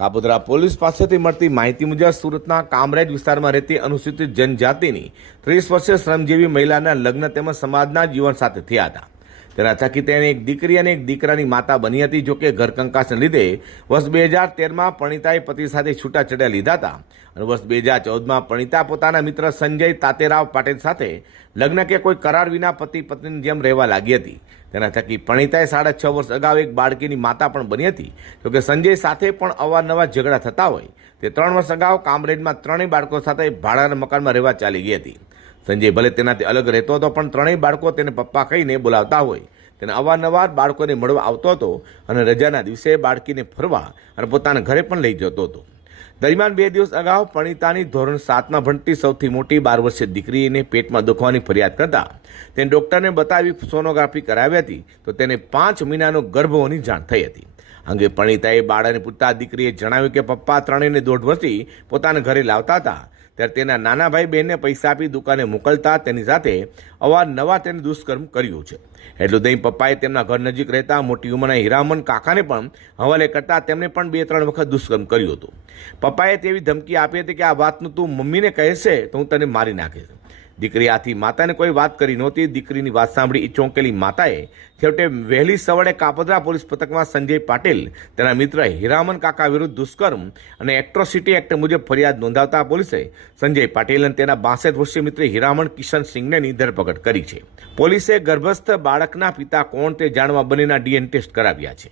Kapodra police પાસેથી મળતી માહિતી મુજબ સુરતના કામરેજ વિસ્તારમાં રહેતી અનુસૂચિત જનજાતિની ત્રીસ વર્ષીય શ્રમજીવી મહિલાના લગ્ન તેમજ સમાજના જીવન સાથે થયા હતા. તેના થકી તેને એક દીકરી અને એક દીકરાની માતા બની હતી જોકે ઘર કંકાસને લીધે વર્ષ બે હજાર તેરમાં પણિતાએ પતિ સાથે છૂટા છૂટાછેડા લીધા હતા. અને વર્ષ બે હજાર ચૌદમાં પણિતા પોતાના મિત્ર સંજય તાતેરાવ પાટેલ સાથે લગ્ન કે કોઈ કરાર વિના પતિ પત્નીની જેમ રહેવા લાગી હતી. તેના થકી પણિતાએ સાડા છ વર્ષ અગાઉ એક બાળકીની માતા પણ બની હતી. જોકે સંજય સાથે પણ અવારનવાર ઝઘડા થતા હોય. તે ત્રણ વર્ષ અગાઉ કામરેજમાં ત્રણેય બાળકો સાથે ભાડાના મકાનમાં રહેવા ચાલી ગઈ હતી. સંજય ભલે તેનાથી અલગ રહેતો હતો, પણ ત્રણેય બાળકો તેને પપ્પા કહીને બોલાવતા હોય. તેને અવારનવાર બાળકોને મળવા આવતો હતો અને રજાના દિવસે બાળકીને ફરવા અને પોતાના ઘરે પણ લઈ જતો હતો. દરમિયાન બે દિવસ અગાઉ પણિતાની ધોરણ સાતમાં ભણતી સૌથી મોટી બાર વર્ષીય દીકરીને પેટમાં દુખવાની ફરિયાદ કરતા તેને ડૉક્ટરને બતાવી સોનોગ્રાફી કરાવી હતી, તો તેને પાંચ મહિનાનો ગર્ભ હોવાની જાણ થઈ હતી. અંગે પણિતાએ બાળાને પૂછતા દીકરીએ જણાવ્યું કે પપ્પા ત્રણેયને દોઢ વર્ષથી પોતાના ઘરે લાવતા હતા. ત્યારે તેના નાના ભાઈ બહેનને પૈસા આપી દુકાને મોકલતા તેની સાથે અવારનવાર તેને દુષ્કર્મ કર્યું છે. એટલું નહીં, પપ્પાએ તેમના ઘર નજીક રહેતા મોટી ઉંમરના હીરામન કાકાને પણ હવાલે કરતા તેમને પણ બે ત્રણ વખત દુષ્કર્મ કર્યું હતું. પપ્પાએ તેવી ધમકી આપી હતી કે આ વાતનું તું મમ્મીને કહેશે તો હું તને મારી નાખીશ. દીકરી આથી માતાને કોઈ વાત કરી નહોતી. દીકરીની વાત સાંભળી ચોંકેલી માતાએ છેવટે વહેલી સવારે કાપોદ્રા પોલીસ પથકમાં સંજય પાટીલ, તેના મિત્ર હિરામન કાકા વિરુદ્ધ દુષ્કર્મ અને એક્ટ્રોસિટી એક્ટ મુજબ ફરિયાદ નોંધાવતા પોલીસે સંજય પાટીલ અને તેના બાસઠ વર્ષીય મિત્ર હીરામણ કિશન સિંઘની ધરપકડ કરી છે. પોલીસે ગર્ભસ્થ બાળકના પિતા કોણ તે જાણવા બંનેના ડીએન ટેસ્ટ કરાવ્યા છે.